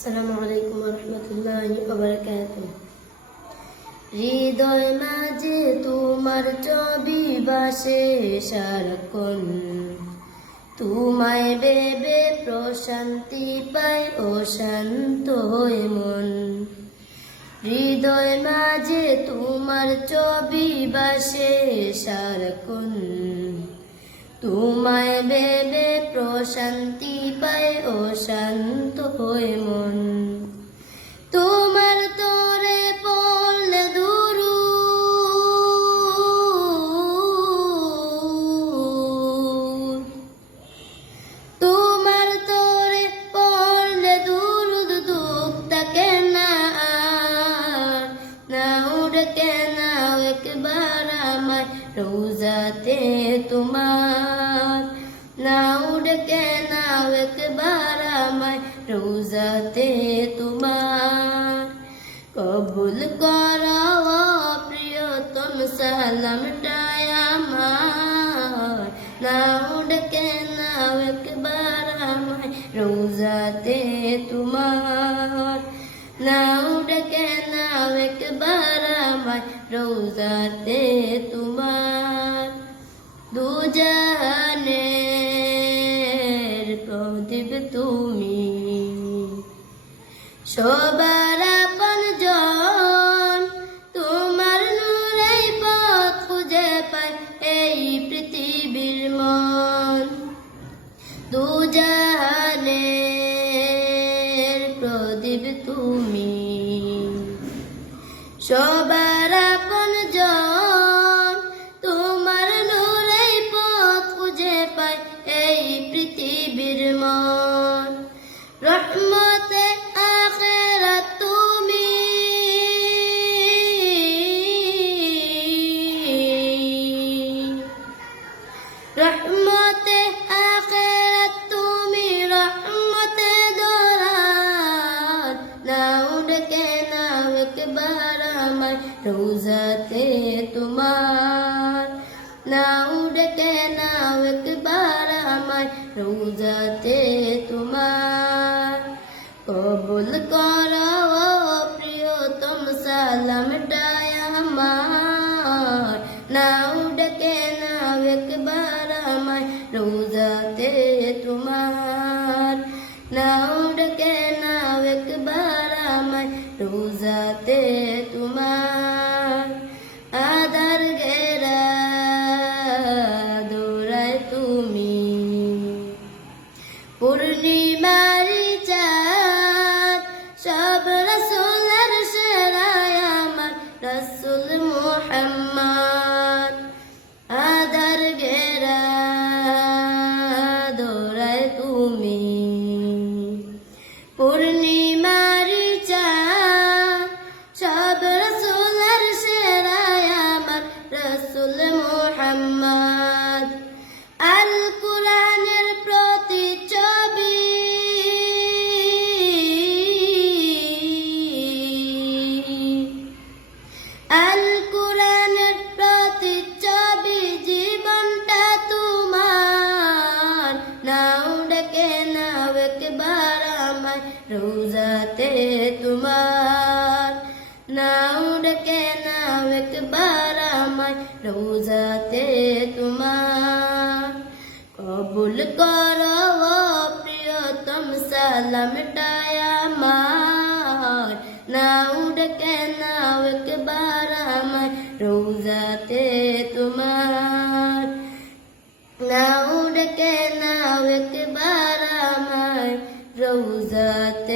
আসসালামু আলাইকুম ওয়া রাহমাতুল্লাহি ওয়া বারাকাতুহু। হৃদয় মাঝে তোমার ছবি বাসে সারাক্ষণ, তোমায় ভেবে প্রশান্তি পাই ও শান্ত হয়ে মন। হৃদয় মাঝে তোমার ছবি বাসে সারাক্ষণ, তোমায় ভেবে প্রশান্তি পাই ও শান্ত হয়ে মন। তোমার তরে পড়লে দুরূদ, তোমার তরে পড়লে দুরূদ, দুঃখ থাকে না আর, না উড়কে নাও একবার আমায় রোজাতে তোমার, না উড়কে নাও একবার আমায় রোজাতে তোমার। কবুল করো প্রিয়তম সালামটায় আমার, না উড়কে নাও একবার আমায় রোজাতে তোমার, না উড়কে নাও একবার আমায় রোজাতে তোমার। দুজাহানের প্রদীপ তুমি, সবার আপনজন, তোমার নূরেই পথ খুঁজে পায় এই পৃথিবীর মন। দুজাহানের প্রদীপ তুমি, সবার আপনজন, তোমার নূরেই পথ খুঁজে পায় এই পৃথিবীর মন। রহমতে আখিরাত তুমি, রহমতে আখিরাত তুমি, রহমতে দরাত, না উড়কে নাও একবার আমায় রোজাতে তোমার, না উড়কে নাও একবার আমায় রোজাতে তোমার। কবুল করো প্রিয়তম সালামটায় আমার, না উড়কে নাও একবার আমায় রোজাতে তোমার, না উড়কে নাও একবার আমায় রোজাতে তোমার। আধার ঘেরা দৌড়ায় তুমি, পূর্ণিমার চাঁদ, সব রাসূলের সেরা আমার রাসূল মুহাম্মদ। আধার ঘেরা দৌড়ায় তুমি, পূর্ণিমার চাঁদ, সব রাসূলের সেরা আমার রাসূল মুহাম্মদ। আল কুরআনের প্রতিচ্ছবি, আল কুরআনের প্রতিচ্ছবি, জীবনটা তোমার, না উড়কে নাও একবার আমায় রোজাতে তোমার, না উড়কে নাও একবার আমায় রোজাতে তোমার। কবুল করো প্রিয়তম সালামটায় আমার, না উড়কে নাও একবার আমায় রোজাতে তোমার, না উড়কে নাও একবার আমায় রোজাতে